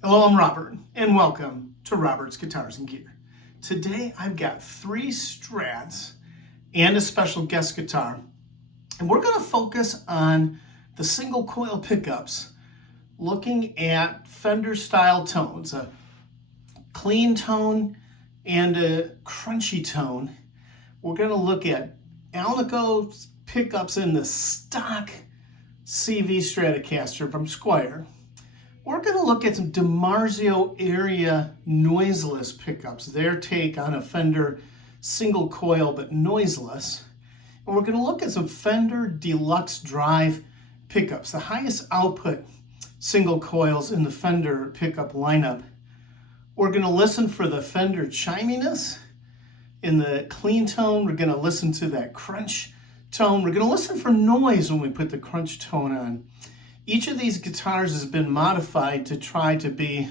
Hello, I'm Robert, and welcome to Robert's Guitars and Gear. Today I've got 3 Strats and a special guest guitar, and we're going to focus on the single coil pickups, looking at Fender style tones, a clean tone and a crunchy tone. We're going to look at Alnico pickups in the stock CV Stratocaster from Squire. We're going to look at some DiMarizio Area noiseless pickups, their take on a Fender single coil but noiseless. And we're going to look at some Fender Deluxe Drive pickups, the highest output single coils in the Fender pickup lineup. We're going to listen for the Fender chiminess in the clean tone. We're going to listen to that crunch tone. We're going to listen for noise when we put the crunch tone on. Each of these guitars has been modified to try to be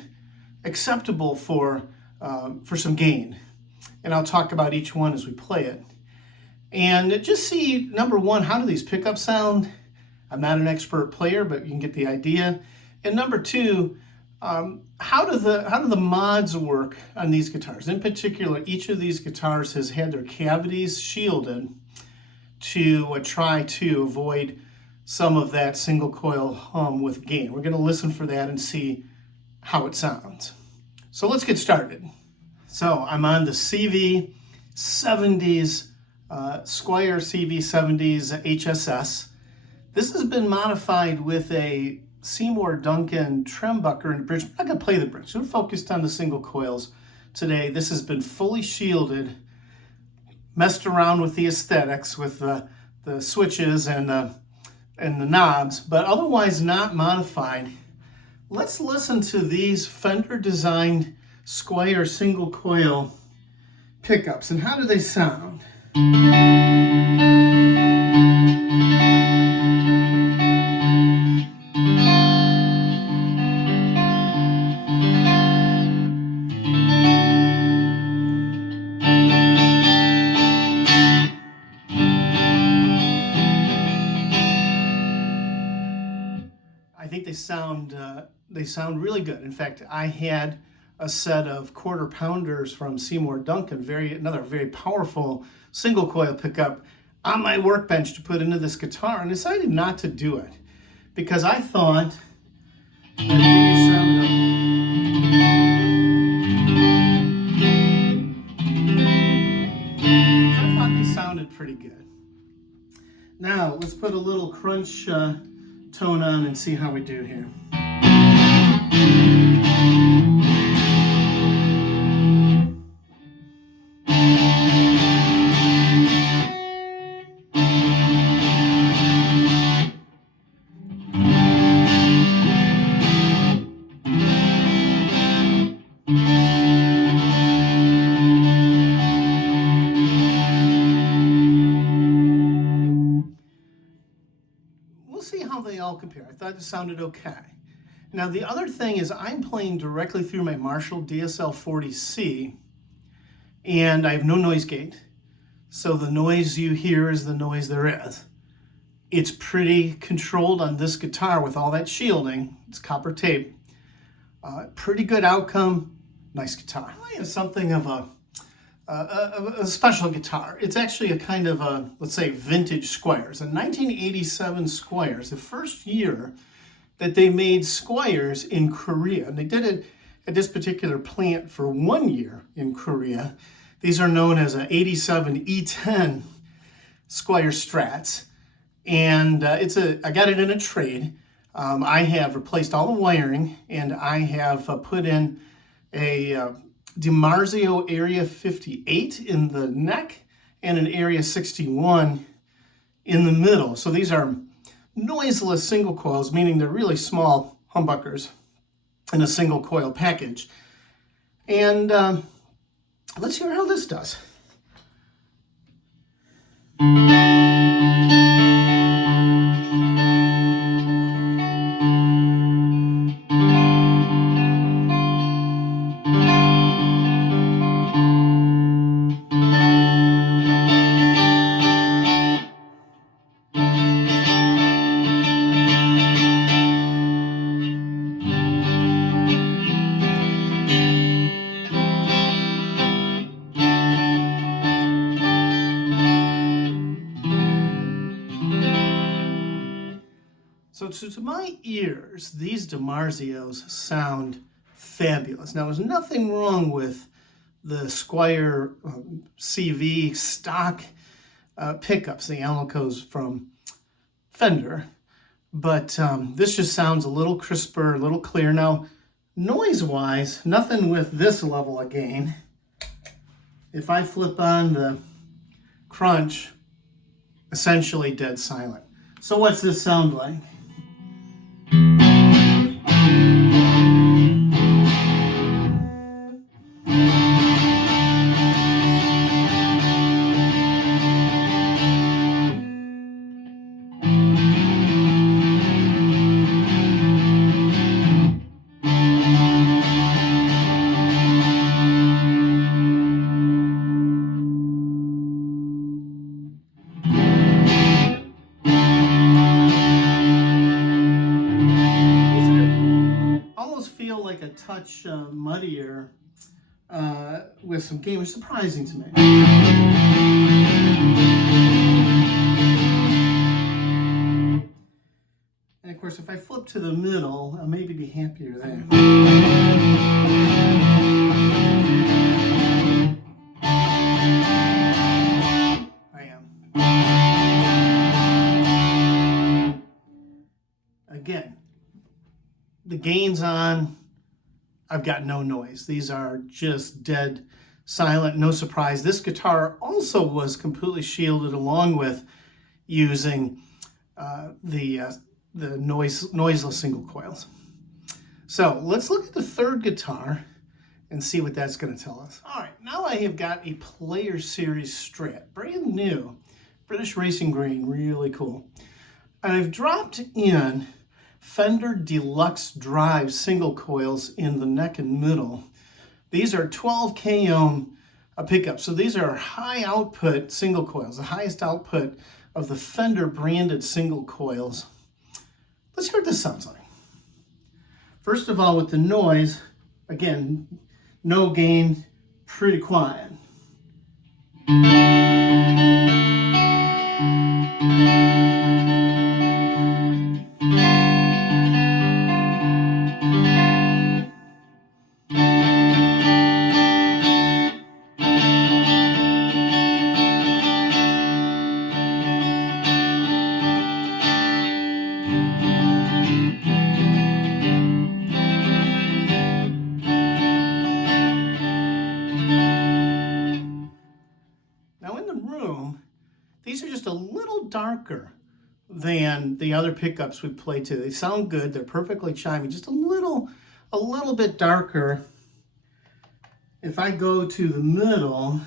acceptable for some gain. And I'll talk about each one as we play it. And just see, number one, how do these pickups sound? I'm not an expert player, but you can get the idea. And number two, how do the mods work on these guitars? In particular, each of these guitars has had their cavities shielded to try to avoid some of that single coil hum with gain. We're going to listen for that and see how it sounds. So let's get started. So I'm on the CV 70s, Squire CV 70s HSS. This has been modified with a Seymour Duncan trembucker and bridge. I'm not going to play the bridge. We're focused on the single coils today. This has been fully shielded, messed around with the aesthetics, with the switches and the knobs, but otherwise not modified. Let's listen to these Fender designed Squire single coil pickups and how do they sound? I think they sound really good. In fact, I had a set of quarter pounders from Seymour Duncan, another very powerful single coil pickup, on my workbench to put into this guitar, and decided not to do it because I thought that these sounded. I thought these sounded pretty good. Now let's put a little crunch tone on and see how we do here. We'll see how they all compare. I thought it sounded okay. Now the other thing is I'm playing directly through my Marshall DSL 40C and I have no noise gate. So the noise you hear is the noise there is. It's pretty controlled on this guitar with all that shielding. It's copper tape. Pretty good outcome. Nice guitar. It's something of a special guitar. It's actually a kind of a, let's say, vintage Squires. A 1987 Squires, the first year that they made Squires in Korea. And they did it at this particular plant for 1 year in Korea. These are known as an 87 E10 Squire Strats. And I got it in a trade. I have replaced all the wiring and I have put in a DiMarzio Area 58 in the neck and an Area 61 in the middle. So these are noiseless single coils, meaning they're really small humbuckers in a single coil package. And let's hear how this does. So to my ears, these DiMarzios sound fabulous. Now, there's nothing wrong with the Squire CV stock pickups, the Alnicos from Fender, but this just sounds a little crisper, a little clear. Now, noise-wise, nothing with this level of gain. If I flip on the crunch, essentially dead silent. So what's this sound like? Feel like a touch muddier with some gain, which is surprising to me. And of course, if I flip to the middle, I'll maybe be happier there. I am. Again, the gain's on, I've got no noise. These are just dead silent, no surprise. This guitar also was completely shielded along with using the noiseless single coils. So let's look at the third guitar and see what that's going to tell us. All right, now I have got a Player Series Strat, brand new, British Racing Green, really cool. And I've dropped in Fender Deluxe Drive single coils in the neck and middle. These are 12K ohm pickups. So these are high output single coils, the highest output of the Fender branded single coils. Let's hear what this sounds like. First of all, with the noise, again, no gain, pretty quiet. These are just a little darker than the other pickups we played to. They sound good, they're perfectly chimey, just a little bit darker. If I go to the middle,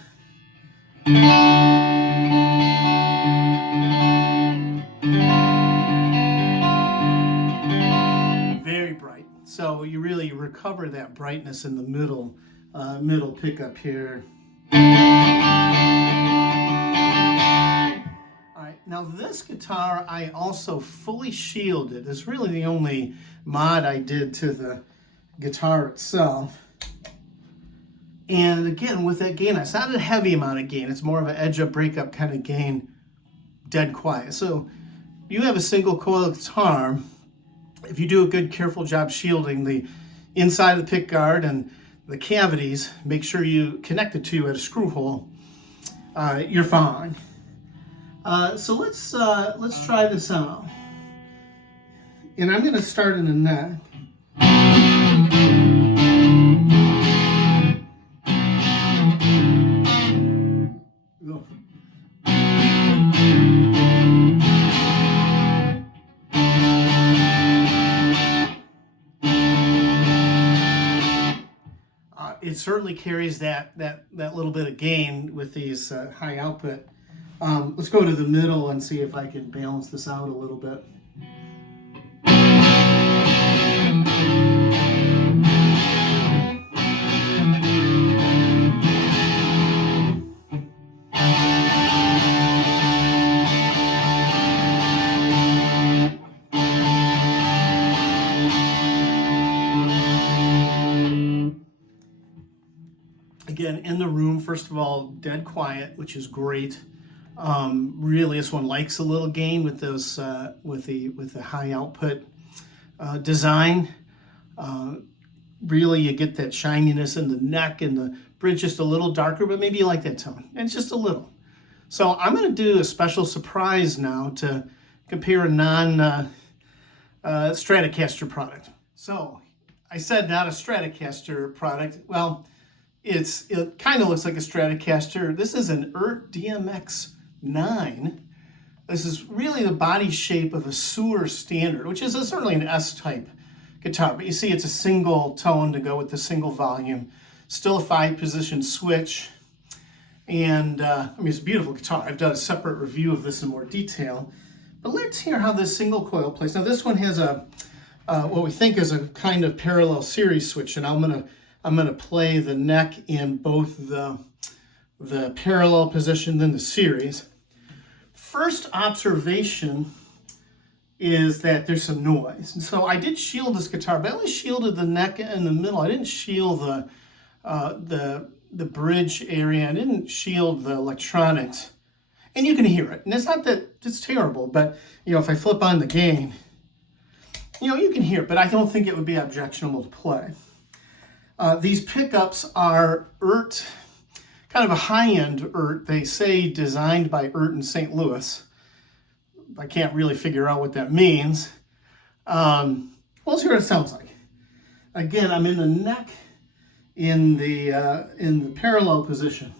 very bright. So you really recover that brightness in the middle pickup here. Now this guitar I also fully shielded. It's really the only mod I did to the guitar itself. And again, with that gain, it's not a heavy amount of gain. It's more of an edge up, break up kind of gain, dead quiet. So you have a single coil guitar. If you do a good, careful job shielding the inside of the pick guard and the cavities, make sure you connect the two at a screw hole, you're fine. So let's try this out. And I'm going to start in the neck. It certainly carries that little bit of gain with these high output. Let's go to the middle and see if I can balance this out a little bit. Again, in the room, first of all, dead quiet, which is great. Really, this one likes a little gain with those with the high output design. Really, you get that shininess in the neck, and the bridge just a little darker, but maybe you like that tone, and it's just a little. So I'm going to do a special surprise now to compare a non-Stratocaster product. So I said not a Stratocaster product. Well, it kind of looks like a Stratocaster. This is an Eart DMX9. This is really the body shape of a Squier standard, which is certainly an S-type guitar, but you see it's a single tone to go with the single volume. Still a 5-position switch. And I mean, it's a beautiful guitar. I've done a separate review of this in more detail. But let's hear how this single coil plays. Now this one has a what we think is a kind of parallel series switch, and I'm gonna play the neck in both the parallel position then the series. First observation is that there's some noise, and so I did shield this guitar, but I only shielded the neck and the middle. I didn't shield the bridge area. I didn't shield the electronics, and you can hear it. And it's not that it's terrible, but you know, if I flip on the gain, you know, you can hear it, but I don't think it would be objectionable to play. These pickups are Eart, kind of a high-end Eart. They say designed by Eart in St. Louis. I can't really figure out what that means. Well, let's hear what it sounds like. Again, I'm in the neck in the parallel position.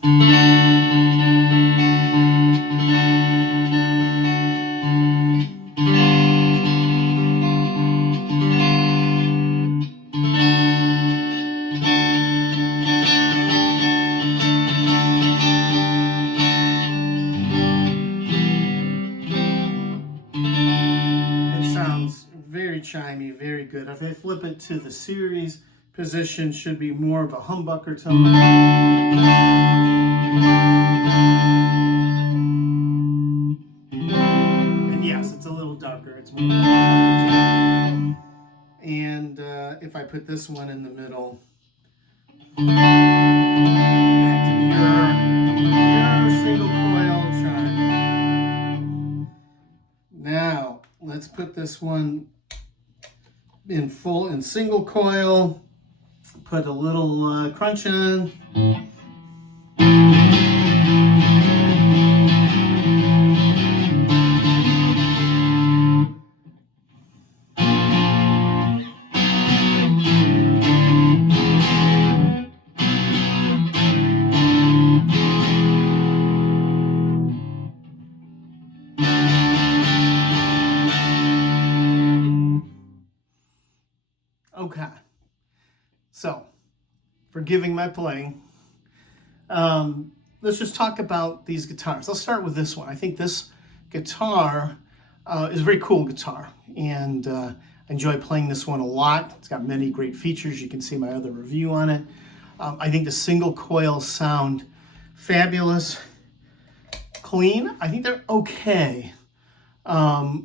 Very chimey, very good. If I flip it to the series position, should be more of a humbucker tone. And yes, it's a little darker. It's more of a humbucker tone. And if I put this one in the middle, back to pure single coil chime. Now let's put this one in single coil, put a little crunch on. Okay, so forgiving my playing, let's just talk about these guitars. Let's start with this one. I think this guitar is a very cool guitar, and I enjoy playing this one a lot. It's got many great features. You can see my other review on it. I think the single coils sound fabulous, clean. I think they're okay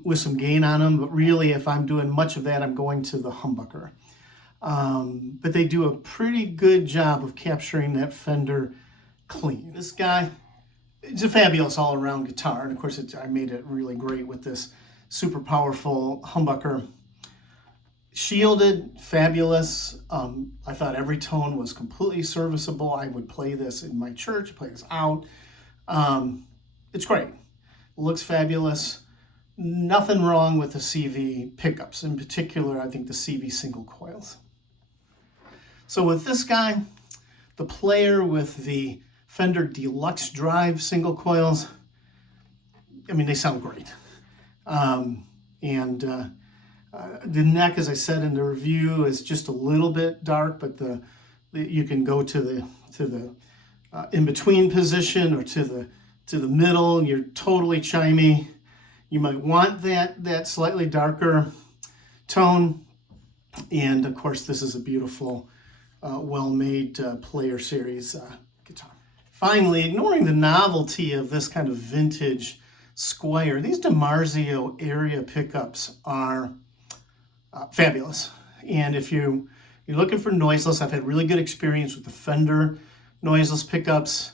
with some gain on them, but really if I'm doing much of that, I'm going to the humbucker. But they do a pretty good job of capturing that Fender clean. This guy, it's a fabulous all-around guitar, and of course I made it really great with this super powerful humbucker. Shielded, fabulous. I thought every tone was completely serviceable. I would play this in my church, play this out. It's great. Looks fabulous. Nothing wrong with the CV pickups. In particular, I think the CV single coils. So with this guy, the player with the Fender Deluxe Drive single coils, I mean, they sound great. The neck, as I said in the review, is just a little bit dark, but you can go to the in-between position or to the middle, and you're totally chimey. You might want that slightly darker tone, and of course, this is a beautiful, well-made player series guitar. Finally, ignoring the novelty of this kind of vintage Squire, these DiMarizio Area pickups are fabulous. And if you're looking for noiseless, I've had really good experience with the Fender noiseless pickups.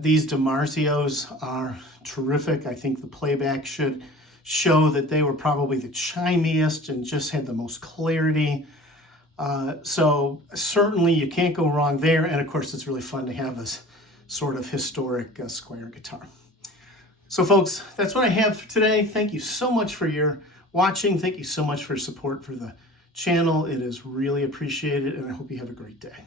These DiMarzios are terrific. I think the playback should show that they were probably the chimiest and just had the most clarity. So certainly you can't go wrong there. And of course, it's really fun to have this sort of historic Squire guitar. So folks, that's what I have for today. Thank you so much for your watching. Thank you so much for support for the channel. It is really appreciated, and I hope you have a great day.